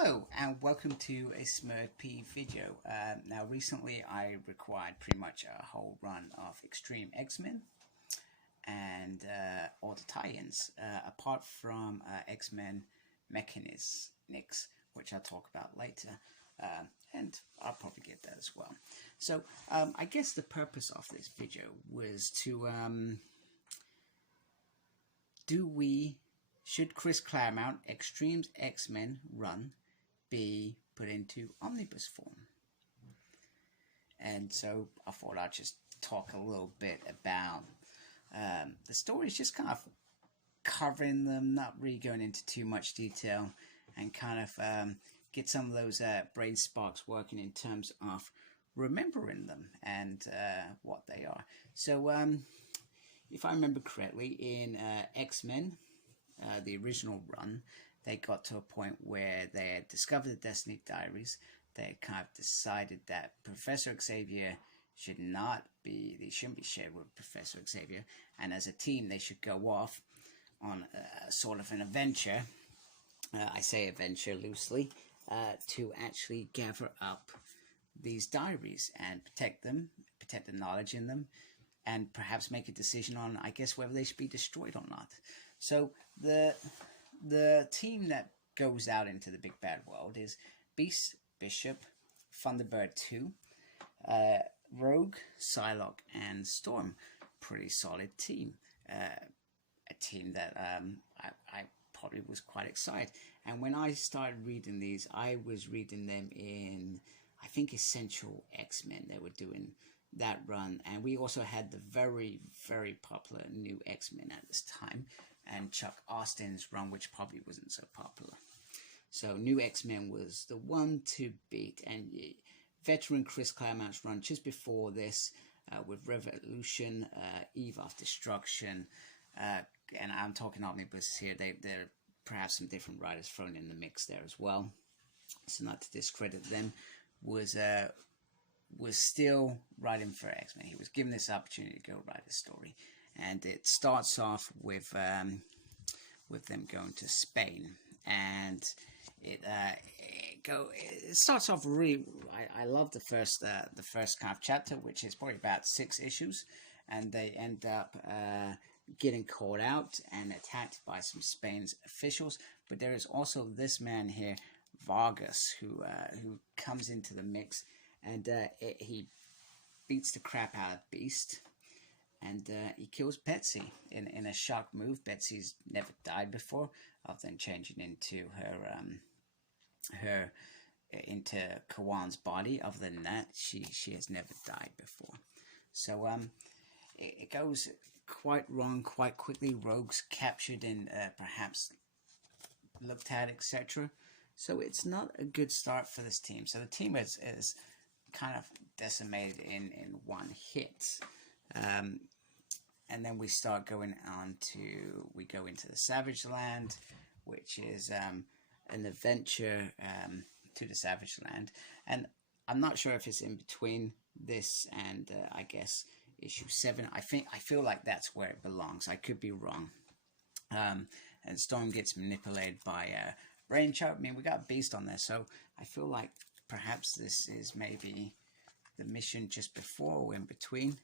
Hello and welcome to a Smurfy video. Now recently I required pretty much a whole run of X-treme X-men and all the tie-ins apart from X-Men Mechanics, which I'll talk about later, and I'll probably get that as well. So I guess the purpose of this video was to should Chris Claremont X-treme X-Men run be put into Omnibus form? And so I thought I'd just talk a little bit about the stories, just kind of covering them, not really going into too much detail, and kind of get some of those brain sparks working in terms of remembering them and what they are. So if I remember correctly, in X-Men, the original run, they got to a point where they had discovered the Destiny Diaries. They had kind of decided that Professor Xavier shouldn't be shared with Professor Xavier, and as a team they should go off on a sort of an adventure. I say adventure loosely, to actually gather up these diaries and protect them, protect the knowledge in them, and perhaps make a decision on, I guess, whether they should be destroyed or not. So the team that goes out into the big bad world is Beast, Bishop, Thunderbird 2, Rogue, Psylocke, and Storm. Pretty solid team. A team that I probably was quite excited. And when I started reading these, I was reading them in, I think, Essential X-Men. They were doing that run, and we also had the very, very popular New X-Men at this time, and Chuck Austin's run, which probably wasn't so popular. So New X-Men was the one to beat, and veteran Chris Claremont's run just before this, with Revolution, Eve of Destruction, and I'm talking Omnibus here. There perhaps some different writers thrown in the mix there as well, so not to discredit them. Was still writing for X-Men. He was given this opportunity to go write a story, and it starts off with them going to Spain, and it starts off really. I love the first kind of chapter, which is probably about 6 issues, and they end up getting caught out and attacked by some Spain's officials. But there is also this man here, Vargas, who comes into the mix. And he beats the crap out of Beast, and he kills Betsy in a shock move. Betsy's never died before, other than changing into her into Kawan's body. Other than that, she has never died before. So it goes quite wrong quite quickly. Rogue's captured and perhaps looked at, etc. So it's not a good start for this team. So the team is kind of decimated in one hit, and then we start going on to go into the Savage Land, which is an adventure to the Savage Land, and I'm not sure if it's in between this and I guess issue 7. I feel like that's where it belongs. I could be wrong. And Storm gets manipulated by Brain Chart. I mean, we got Beast on there, so I feel like perhaps this is maybe the mission just before or in between.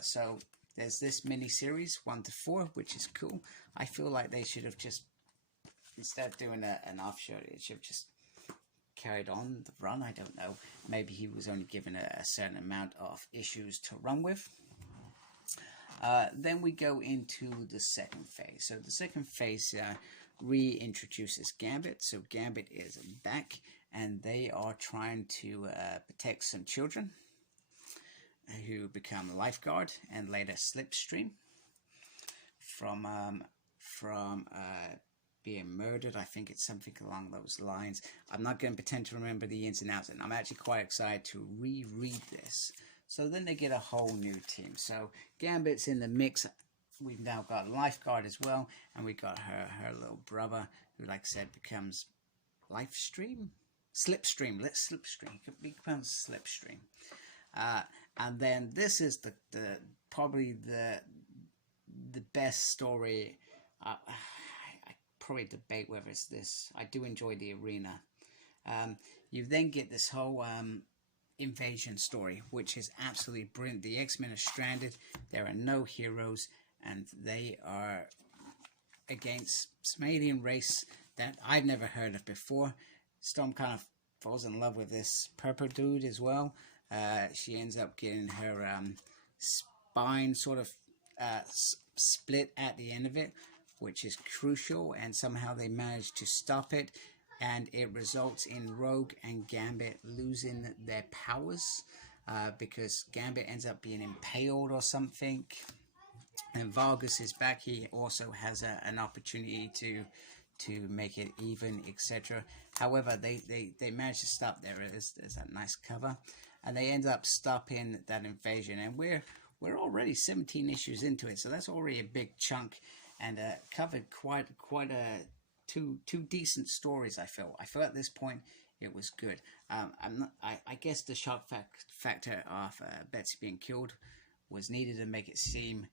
So there's this mini-series 1 to 4, which is cool. I feel like they should have just, instead of doing an offshoot, it should have just carried on the run. I don't know. Maybe he was only given a certain amount of issues to run with. Then we go into the second phase. So the second phase reintroduces Gambit. So Gambit is back, and they are trying to protect some children who become lifeguard and later slipstream from being murdered. I think it's something along those lines. I'm not going to pretend to remember the ins and outs, and I'm actually quite excited to reread this. So then they get a whole new team. So Gambit's in the mix. We've now got Lifeguard as well, and we got her little brother, who, like I said, becomes Slipstream. It becomes Slipstream. And then this is the probably the best story. I probably debate whether it's this. I do enjoy the Arena You then get this whole invasion story, which is absolutely brilliant. The X-Men are stranded. There are no heroes, and they are against some alien race that I've never heard of before. Storm kind of falls in love with this purple dude as well. She ends up getting her spine sort of split at the end of it, which is crucial, and somehow they manage to stop it, and it results in Rogue and Gambit losing their powers because Gambit ends up being impaled or something, and Vargas is back. He also has an opportunity to make it even, etc. However, they manage to stop there. There's that nice cover, and they end up stopping that invasion, and we're already 17 issues into it, so that's already a big chunk, and covered quite a two decent stories. I feel at this point it was good. I guess the shock factor of Betsy being killed was needed to make it seem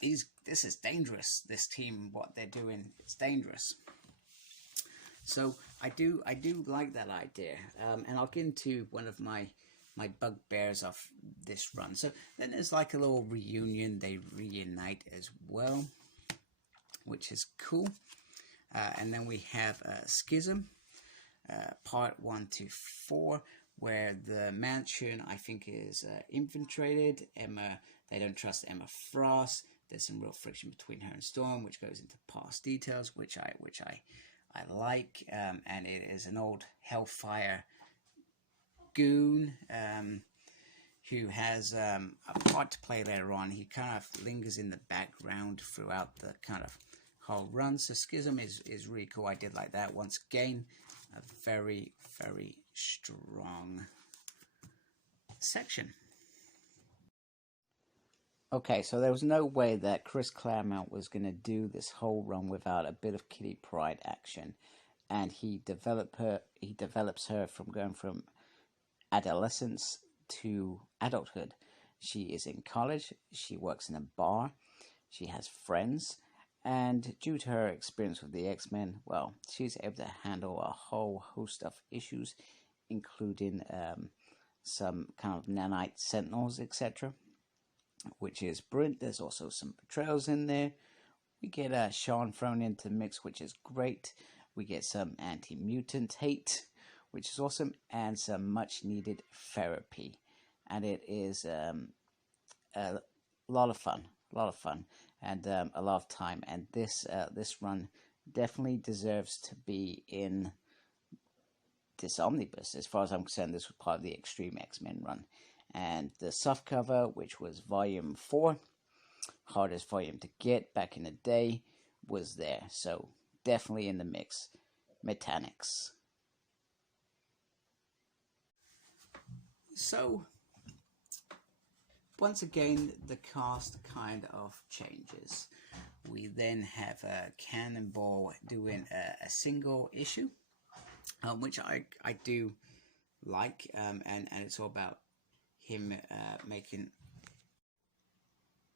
this is dangerous. This team, what they're doing, it's dangerous. So I do like that idea, and I'll get into one of my bugbears of this run. So then there's like a little reunion. They reunite as well, which is cool. And then we have Schism, part 1 to 4, where the mansion, I think, is infiltrated. They don't trust Emma Frost. There's some real friction between her and Storm, which goes into past details, which I like. And it is an old Hellfire goon who has a part to play later on. He kind of lingers in the background throughout the kind of whole run. So Schism is really cool. I did like that. Once again, a very, very strong section. Okay, so there was no way that Chris Claremont was going to do this whole run without a bit of Kitty Pryde action, and he develops her from going from adolescence to adulthood. She is in college, she works in a bar, she has friends, and due to her experience with the X-Men, well, she's able to handle a whole host of issues, including some kind of nanite sentinels, etc., which is brilliant. There's also some betrayals in there. We get Sean thrown into the mix, which is great. We get some anti-mutant hate, which is awesome, and some much-needed therapy. And it is a lot of fun, and a lot of time. And this run definitely deserves to be in this omnibus. As far as I'm concerned, this was part of the X-treme X-men run. And the softcover, which was volume 4, hardest volume to get back in the day, was there. So definitely in the mix. Mechanics. So once again, the cast kind of changes. We then have Cannonball doing a single issue, which I do like, and it's all about him making.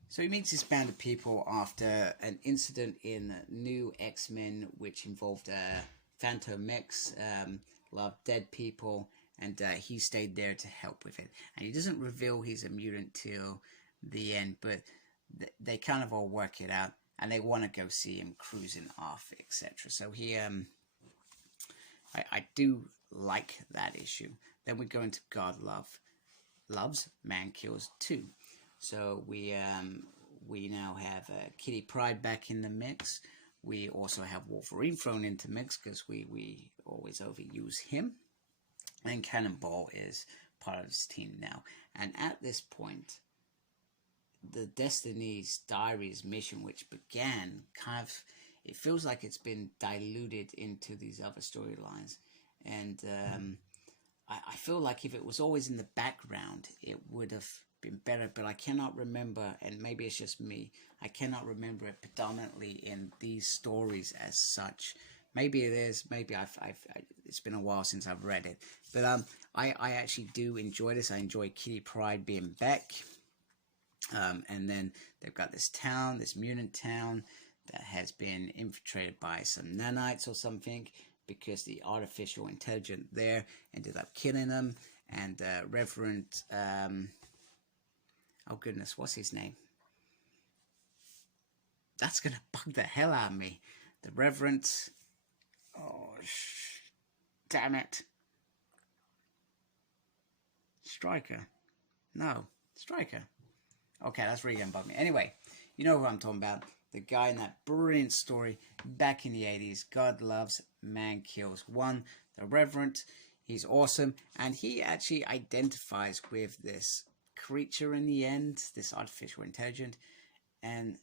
So he meets this band of people after an incident in New X-Men, which involved Phantom X, a lot of dead people, and he stayed there to help with it. And he doesn't reveal he's a mutant till the end, but they kind of all work it out, and they want to go see him cruising off, etc. So he, I do like that issue. Then we go into God Loves Man Kills 2. So we now have Kitty Pryde back in the mix. We also have Wolverine thrown into mix because we always overuse him. And Cannonball is part of his team now. And at this point, the Destiny's Diaries mission, which began kind of, it feels like it's been diluted into these other storylines. And I feel like if it was always in the background, it would have been better, but I cannot remember, and maybe it's just me, I cannot remember it predominantly in these stories as such. Maybe it is, maybe it's been a while since I've read it, but I actually do enjoy this. I enjoy Kitty Pryde being back, and then they've got this town, this mutant town, that has been infiltrated by some nanites or something, because the artificial intelligence there ended up killing him. And Reverend, oh goodness, what's his name? That's gonna bug the hell out of me. The Reverend, oh damn it, Striker. No, Striker. Okay, that's really gonna bug me. Anyway, you know who I'm talking about. The guy in that brilliant story back in the 80s. God loves, man kills. One, the Reverend. He's awesome. And he actually identifies with this creature in the end, this artificial intelligence, and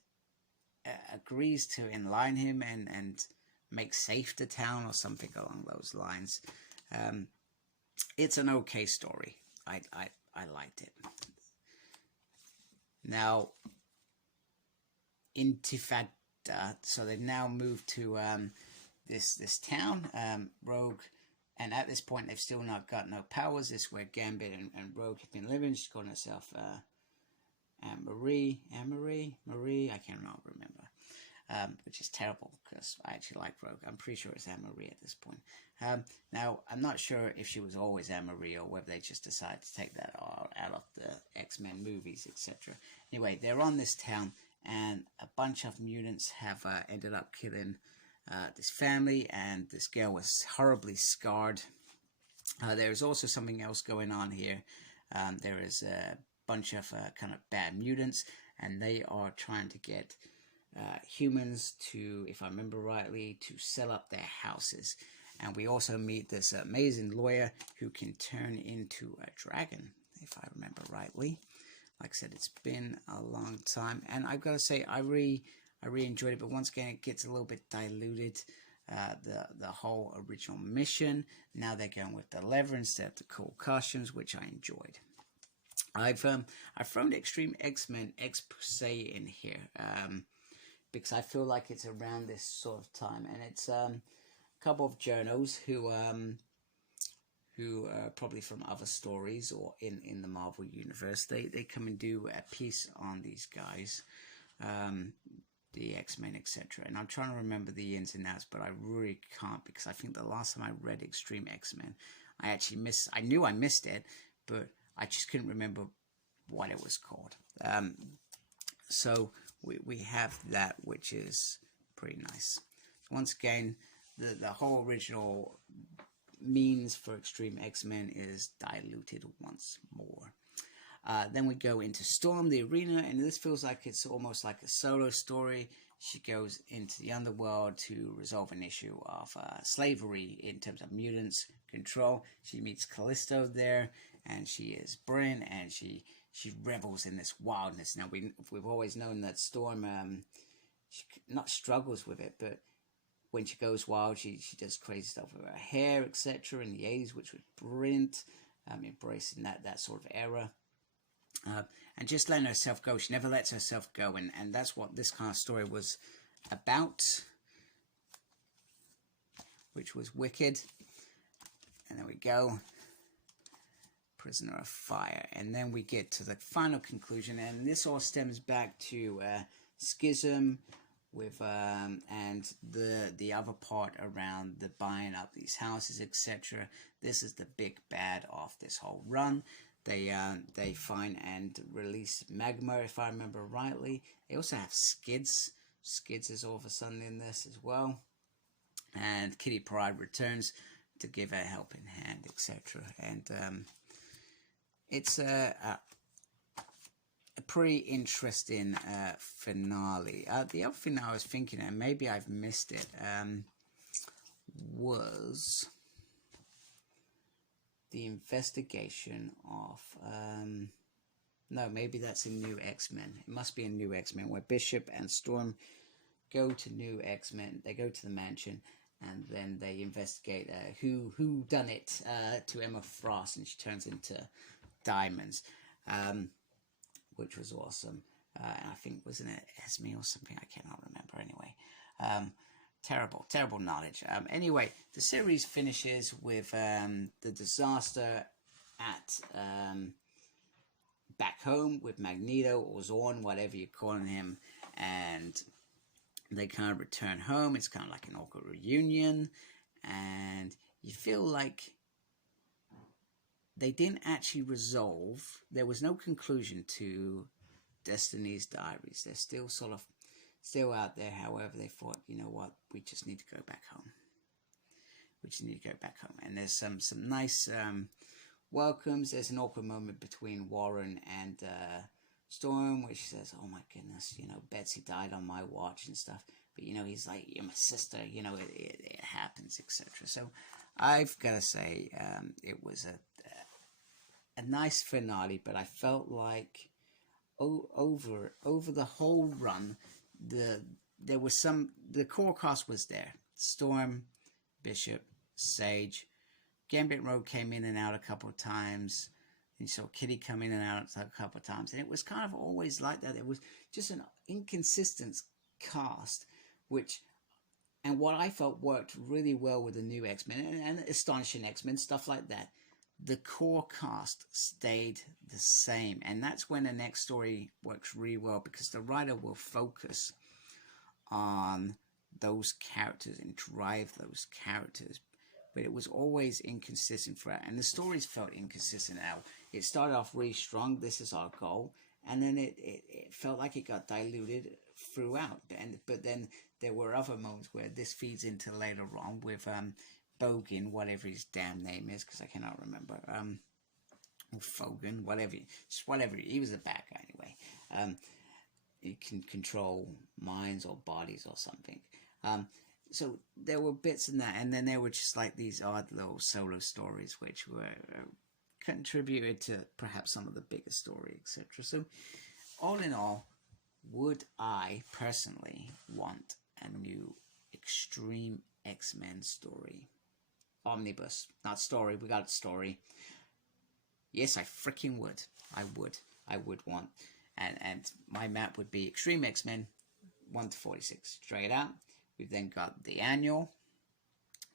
agrees to enlign him and make safe the town or something along those lines. It's an okay story. I liked it. Now, Intifada, so they've now moved to this town, Rogue, and at this point they've still not got no powers. This is where Gambit and Rogue have been living. She's calling herself Marie, I can't remember, which is terrible because I actually like Rogue. I'm pretty sure it's Anne-Marie at this point. Now, I'm not sure if she was always Anne-Marie or whether they just decided to take that out of the X-Men movies, etc. Anyway, they're on this town, and a bunch of mutants have ended up killing this family, and this girl was horribly scarred. There is also something else going on here. There is a bunch of kind of bad mutants, and they are trying to get humans to, if I remember rightly, to sell up their houses. And we also meet this amazing lawyer who can turn into a dragon, if I remember rightly. Like I said, it's been a long time, and I've got to say, I really enjoyed it. But once again, it gets a little bit diluted. The whole original mission. Now they're going with the leather instead of the cool costumes, which I enjoyed. I've thrown X-treme X-men expose in here because I feel like it's around this sort of time, and it's a couple of journos who are probably from other stories or in the Marvel universe. They come and do a piece on these guys, the X-Men, etc. And I'm trying to remember the ins and outs, but I really can't, because I think the last time I read X-treme X-Men, I knew I missed it, but I just couldn't remember what it was called. So we have that, which is pretty nice. Once again, the whole original means for X-treme X-Men is diluted once more. Then we go into Storm the Arena, and this feels like it's almost like a solo story. She goes into the underworld to resolve an issue of slavery in terms of mutants control. She meets Callisto there, and she is brilliant, and she revels in this wildness. Now we've always known that Storm she not struggles with it, but when she goes wild, she does crazy stuff with her hair, etc. in the 80s, which was brilliant, embracing that sort of era. And just letting herself go. She never lets herself go, and that's what this kind of story was about, which was wicked. And there we go, Prisoner of Fire. And then we get to the final conclusion, and this all stems back to Schism with and the other part around the buying up these houses, etc. This is the big bad of this whole run. They find and release Magma, if I remember rightly. They also have Skids. Skids is all of a sudden in this as well. And Kitty Pryde returns to give a helping hand, etc. And it's a pretty interesting finale. The other thing I was thinking, and maybe I've missed it, was the investigation of no, maybe that's a New X-Men. It must be a New X-Men, where Bishop and Storm go to New X-Men. They go to the mansion, and then they investigate who done it to Emma Frost, and she turns into diamonds, which was awesome. And I think, wasn't it Esme or something? I cannot remember. Anyway, terrible knowledge. Anyway, the series finishes with the disaster at back home with Magneto or Zorn, whatever you're calling him, and they kind of return home. It's kind of like an awkward reunion, and you feel like they didn't actually resolve. There was no conclusion to Destiny's Diaries. They're still sort of still out there. However, they thought, you know what, we just need to go back home. We just need to go back home. And there's some nice welcomes. There's an awkward moment between Warren and Storm, where she says, "Oh my goodness, you know, Betsy died on my watch and stuff." But you know, he's like, "You're my sister. You know, it happens, etc." So I've got to say, it was a nice finale. But I felt like over the whole run, there was the core cast was there: Storm, Bishop, Sage. Gambit Road came in and out a couple of times. And you saw Kitty come in and out a couple of times. And it was kind of always like that. It was just an inconsistent cast, and what I felt worked really well with the new X-Men and Astonishing X-Men, stuff like that. The core cast stayed the same. And that's when the next story works really well, because the writer will focus on those characters and drive those characters. But it was always inconsistent throughout, and the stories felt inconsistent now. It started off really strong, this is our goal, and then it felt like it got diluted throughout. But then there were other moments where this feeds into later on with Bogan, whatever his damn name is, because I cannot remember, or Fogan, whatever, he was a bad guy anyway. He can control minds or bodies or something. So there were bits in that, and then there were just like these odd little solo stories which were contributed to perhaps some of the bigger story, etc. So all in all, would I personally want a new X-treme X-Men story? Omnibus, not story, we got a story. Yes, I freaking would. I would want, and my map would be X-treme X-Men 1 to 46, straight out. We've then got the annual,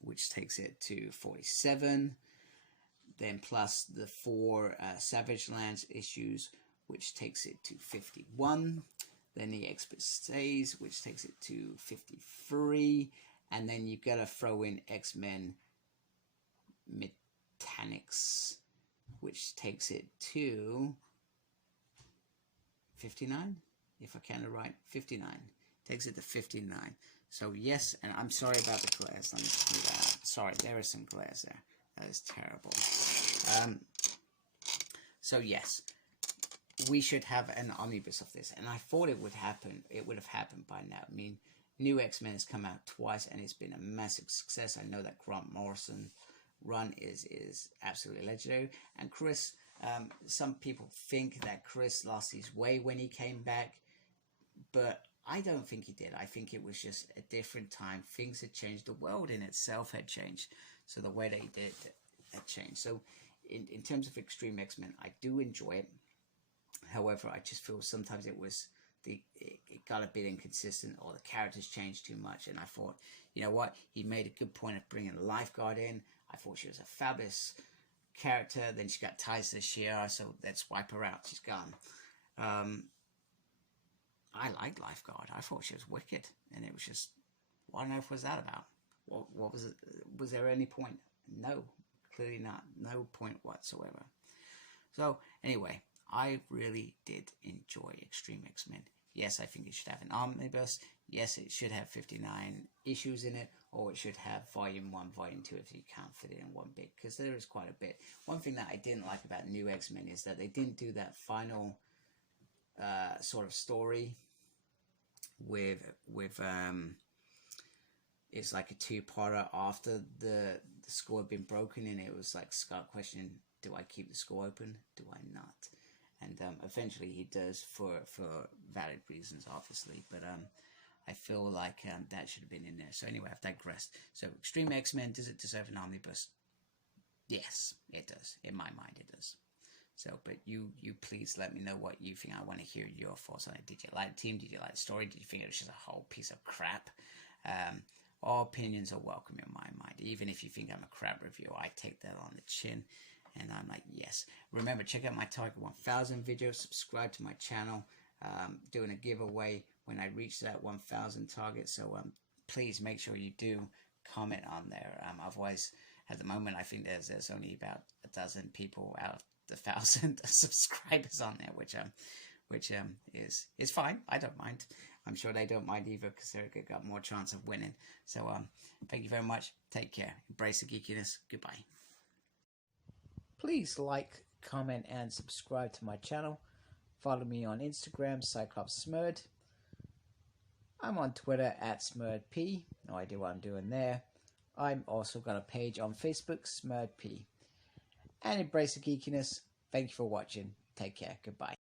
which takes it to 47. Then plus the 4 Savage Lands issues, which takes it to 51. Then the Expert Stays, which takes it to 53. And then you've got to throw in X-Men Mechanics, which takes it to 59. If I counted right, 59. Takes it to 59. So yes, and I'm sorry about the glares. Let me just do that. Sorry, there is some glares there. That is terrible. So yes, we should have an omnibus of this, and I thought it would happen. It would have happened by now. I mean, new X-Men has come out twice, and it's been a massive success. I know that Grant Morrison run is absolutely legendary, and Chris. Some people think that Chris lost his way when he came back, but I don't think he did. I think it was just a different time. Things had changed. The world in itself had changed. So the way that he did had changed. So in terms of X-treme X-Men, I do enjoy it. However, I just feel sometimes it got a bit inconsistent, or the characters changed too much. And I thought, you know what? He made a good point of bringing a lifeguard in. I thought she was a fabulous character. Then she got ties to Shiera, so let's wipe her out. She's gone. I liked Lifeguard. I thought she was wicked, and it was just, what on earth was that about? What was it? Was there any point? No, clearly not. No point whatsoever. So anyway, I really did enjoy X-treme X-Men. Yes, I think it should have an omnibus. Yes, it should have 59 issues in it, or it should have Volume 1, Volume 2 if you can't fit it in one bit, because there is quite a bit. One thing that I didn't like about New X-Men is that they didn't do that final sort of story with it's like a two-parter after the score had been broken, and it was like Scott questioning, do I keep the score open, do I not? And eventually he does for valid reasons, obviously, but I feel like that should have been in there. So anyway, I've digressed. So X-treme X-Men, does it deserve an omnibus? Yes, it does. In my mind, it does. So, but you please let me know what you think. I want to hear your thoughts on it. Did you like the team? Did you like the story? Did you think it was just a whole piece of crap? All opinions are welcome in my mind. Even if you think I'm a crap reviewer, I take that on the chin. And I'm like, yes. Remember, check out my Target 1000 video. Subscribe to my channel. Doing a giveaway when I reach that 1000 target. So please make sure you do comment on there. Otherwise, at the moment, I think there's only about a dozen people out of the 1,000 subscribers on there, which is fine. I don't mind. I'm sure they don't mind either, because they've got more chance of winning. So thank you very much. Take care. Embrace the geekiness. Goodbye. Please like, comment, and subscribe to my channel. Follow me on Instagram, CyclopsSmurd. I'm on Twitter @SmurdP. No idea what I'm doing there. I'm also got a page on Facebook, SmurdP. And embrace the geekiness. Thank you for watching. Take care. Goodbye.